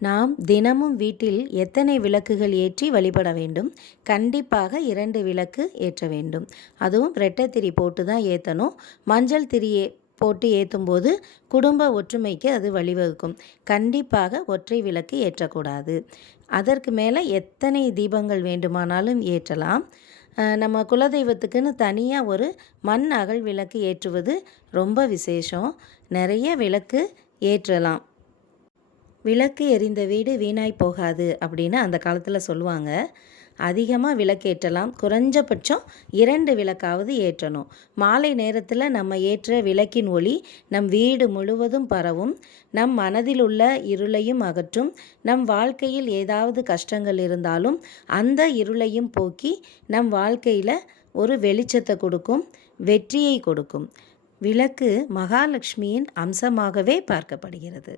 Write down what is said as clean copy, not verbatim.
நாம் தினமும் வீட்டில் எத்தனை விளக்குகள் ஏற்றி வழிபட வேண்டும்? கண்டிப்பாக 2 விளக்கு ஏற்ற வேண்டும். அதுவும் ரெட்டைத்திரி போட்டு தான் ஏற்றணும். மஞ்சள் திரியை போட்டு ஏற்றும்போது குடும்ப ஒற்றுமைக்கு அது வழிவகுக்கும். கண்டிப்பாக ஒற்றை விளக்கு ஏற்றக்கூடாது. அதற்கு மேலே எத்தனை தீபங்கள் வேண்டுமானாலும் ஏற்றலாம். நம்ம குலதெய்வத்துக்குன்னு தனியாக ஒரு மண் அகல் விளக்கு ஏற்றுவது ரொம்ப விசேஷம். நிறைய விளக்கு ஏற்றலாம். விளக்கு எரிந்த வீடு வீணாய் போகாது அப்படின்னு அந்த காலத்தில் சொல்லுவாங்க. அதிகமாக விளக்கேற்றலாம். குறைஞ்சபட்சம் 2 விளக்காவது ஏற்றணும். மாலை நேரத்தில் நம்ம ஏற்ற விளக்கின் ஒளி நம் வீடு முழுவதும் பரவும். நம் மனதில் உள்ள இருளையும் அகற்றும். நம் வாழ்க்கையில் ஏதாவது கஷ்டங்கள் இருந்தாலும் அந்த இருளையும் போக்கி நம் வாழ்க்கையில் ஒரு வெளிச்சத்தை கொடுக்கும், வெற்றியை கொடுக்கும். விளக்கு மகாலட்சுமியின் அம்சமாகவே பார்க்கப்படுகிறது.